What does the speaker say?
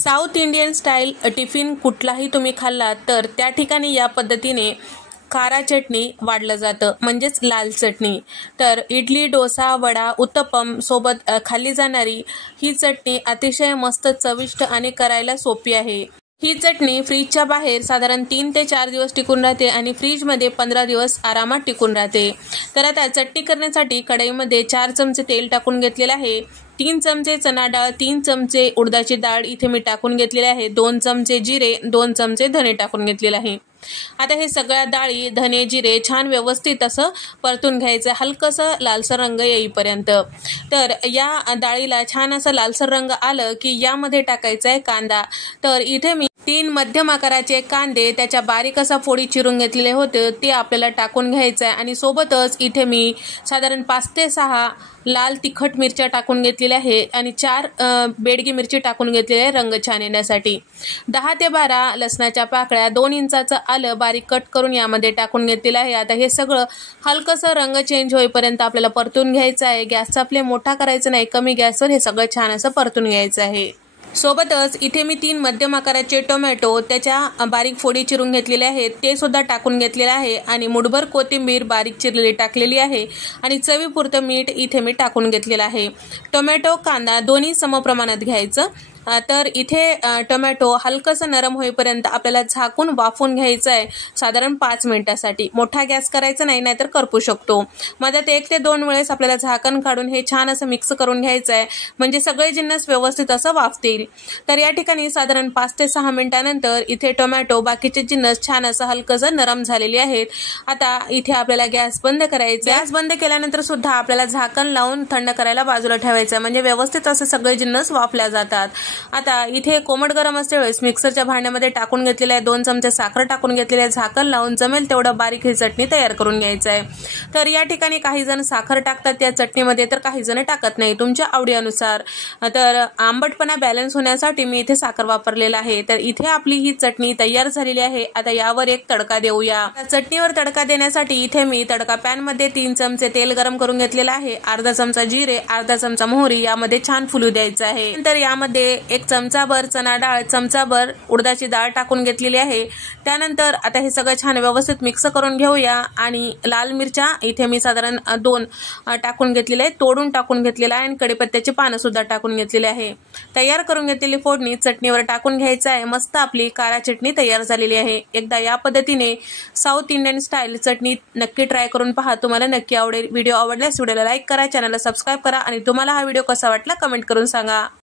South Indian style tiffin कुठलाही तुम्ही खाल्लात तर त्या ठिकाणी या पद्धतीने कारा चटणी वाढलं जातं, म्हणजेच लाल चटणी। तर इडली, डोसा, वडा, उत्तपम सोबत खाल्ली जाणारी ही चटणी अतिशय मस्त चविष्ट आणि करायला सोपी आहे। ही चटणी फ्रीजच्या बाहेर साधारण 3 ते 4 दिवस टिकून राहते आणि फ्रीजमध्ये 15 दिवस आरामात टिकून राहते। तर आता चटणी करण्यासाठी कढईमध्ये 4 चमचे तेल टाकून घेतलेले आहे। 3 चमचे चणा डाळ, 3 चमचे उडदाची डाळ इथे मी टाकून घेतलेले आहे। 2 चमचे जिरे, 2 चमचे धने टाकून घेतलेले आहे। आता हे सगळ्या डाळी, धने, जिरे छान व्यवस्थित असं परतून घ्यायचं, हलकसं लालसर रंग येईपर्यंत। तर या डाळीला छान असं लालसर रंग आलं की यामध्ये टाकायचा आहे कांदा। तर इथे मी 3 मध्यम आकाराचे कांदे त्याच्या बारीक असा फोडी चिरून घेतलेले होते, ते आपल्याला टाकून घ्यायचं आहे। आणि सोबतच इथे मी साधारण 5 ते 6 लाल तिखट मिरच्या टाकून घेतलेल्या आहे आणि 4 बेडगी मिरची टाकून घेतलेली आहे रंग छान येण्यासाठी। 10 ते 12 लसणाच्या पाकळ्या, 2 इंचाचं आलं बारीक कट करून यामध्ये टाकून घेतलेलं आहे। आता हे सगळं हलकसं रंग चेंज होईपर्यंत आपल्याला परतून घ्यायचं आहे। गॅसचा फ्लेम मोठा करायचा नाही, कमी गॅसवर हे सगळं छान असं परतून घ्यायचं आहे। सोबतच इथे मी 3 मध्यम आकाराचे टोमॅटो त्याच्या बारीक फोडी चिरून घेतलेले आहेत, ते सुद्धा टाकून घेतलेले आहे आणि मुठभर कोथिंबीर बारीक चिरलेली टाकलेली आहे आणि चवीपुरतं मीठ इथे मी टाकून घेतलेलं आहे। टोमॅटो, कांदा दोन्ही समप्रमाणात घ्यायचं। तर इथे टोमॅटो हलकसं नरम होईपर्यंत आपल्याला झाकून वाफवून घ्यायचं आहे साधारण 5 मिनिटासाठी। मोठा गॅस करायचा नाही, नाहीतर करपू शकतो। मध्यात 1 ते 2 वेळेस आपल्याला झाकण काढून हे छान असं मिक्स करून घ्यायचं आहे, म्हणजे सगळे जिन्नस व्यवस्थित असं वाफतील। तर या ठिकाणी साधारण 5 ते 6 मिनिटानंतर इथे टोमॅटो, बाकीचे जिन्नस छान असं हलकसं नरम झालेले आहेत। आता इथे आपल्याला गॅस बंद करायचा। गॅस बंद केल्यानंतर सुद्धा आपल्याला झाकण लावून थंड करायला बाजूला ठेवायचं, म्हणजे व्यवस्थित असं सगळे जिन्नस वाफल्या जातात। आता इथे कोमट गरम असते वेळेस मिक्सरच्या भांड्यामध्ये टाकून घेतलेले आहे, 2 चमचे साखर टाकून घेतलेले आहे, झाकण लावून जमेल तेवढं बारीक ही चटणी तयार करून घ्यायचं आहे। तर या ठिकाणी काही जण साखर टाकतात या चटणीमध्ये, तर काही जण टाकत नाही, तुमच्या आवडीनुसार। तर आंबटपणा बॅलन्स होण्यासाठी मी इथे साखर वापरलेला आहे। तर इथे आपली ही चटणी तयार झालेली आहे। आता यावर एक तडका देऊया। चटणीवर तडका देण्यासाठी इथे मी तडका पॅन मध्ये 3 चमचे तेल गरम करून घेतलेलं आहे, अर्धा चमचा जिरे, अर्धा चमचा मोहरी यामध्ये छान फुलू द्यायचं आहे। नंतर यामध्ये 1 चमचाभर चणा डाळ, चमचाभर उडदाची डाळ टाकून घेतलेली आहे। त्यानंतर आता हे सगळं छान व्यवस्थित मिक्स करून घेऊया आणि लाल मिरच्या इथे मी साधारण 2 टाकून घेतलेले आहे, तोडून टाकून घेतलेला आहे आणि कढीपत्त्याची पानं सुद्धा टाकून घेतलेली आहे। तयार करून घेतलेली फोडणी चटणीवर टाकून घ्यायचं आहे। मस्त आपली कारा चटणी तयार झालेली आहे। एकदा या पद्धतीने साऊथ इंडियन स्टाईल चटणी नक्की ट्राय करून पहा, तुम्हाला नक्की आवडेल। व्हिडिओ आवडल्यास व्हिडिओला लाईक करा, चॅनलला सबस्क्राईब करा आणि तुम्हाला हा व्हिडिओ कसा वाटला कमेंट करून सांगा।